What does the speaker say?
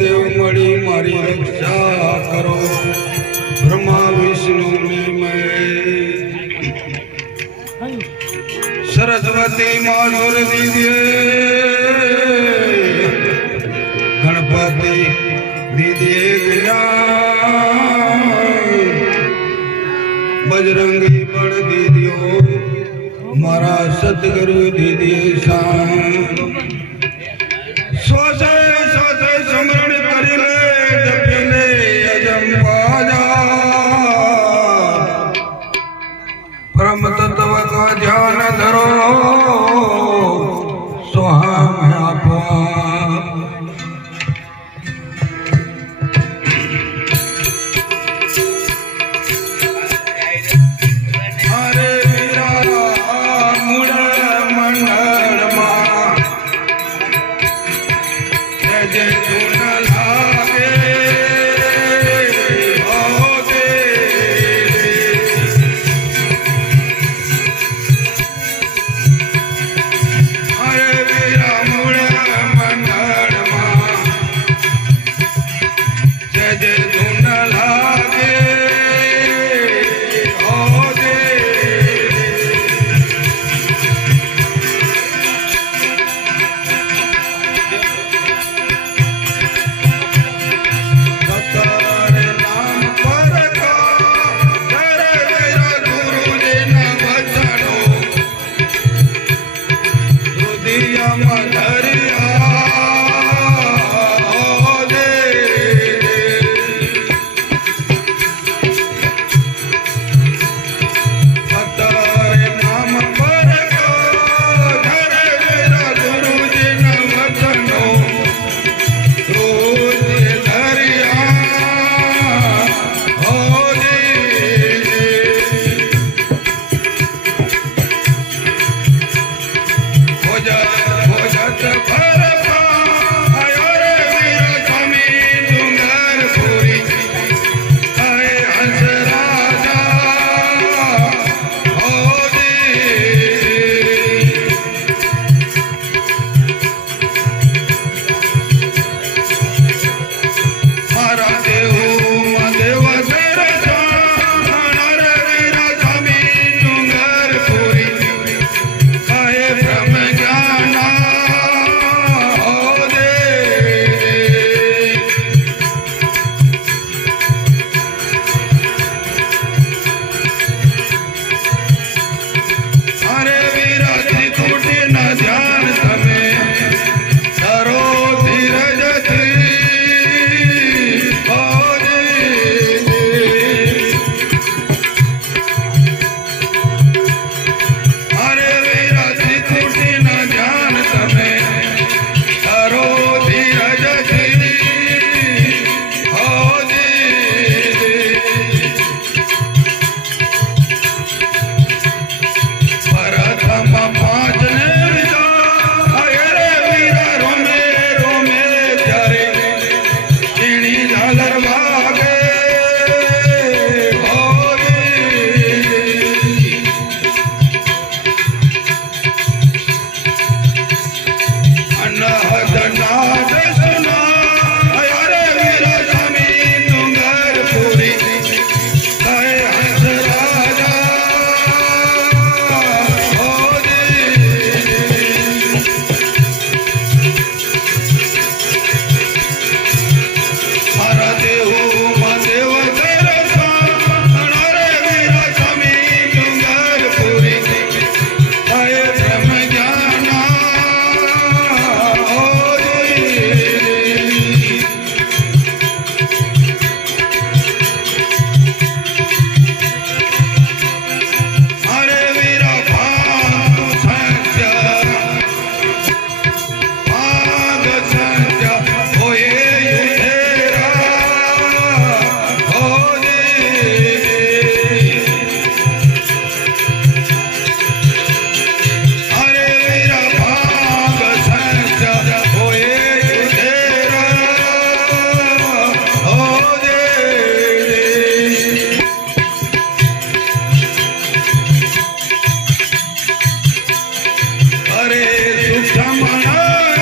દેવ મળી મારી રક્ષા કરો. બ્રહ્મા, વિષ્ણુ સરસ્વતી માધુર દીદી ગણપતિ દીદી બજરંગી બળ દીદીઓ મારા સદગુરુ દીદી Ramana.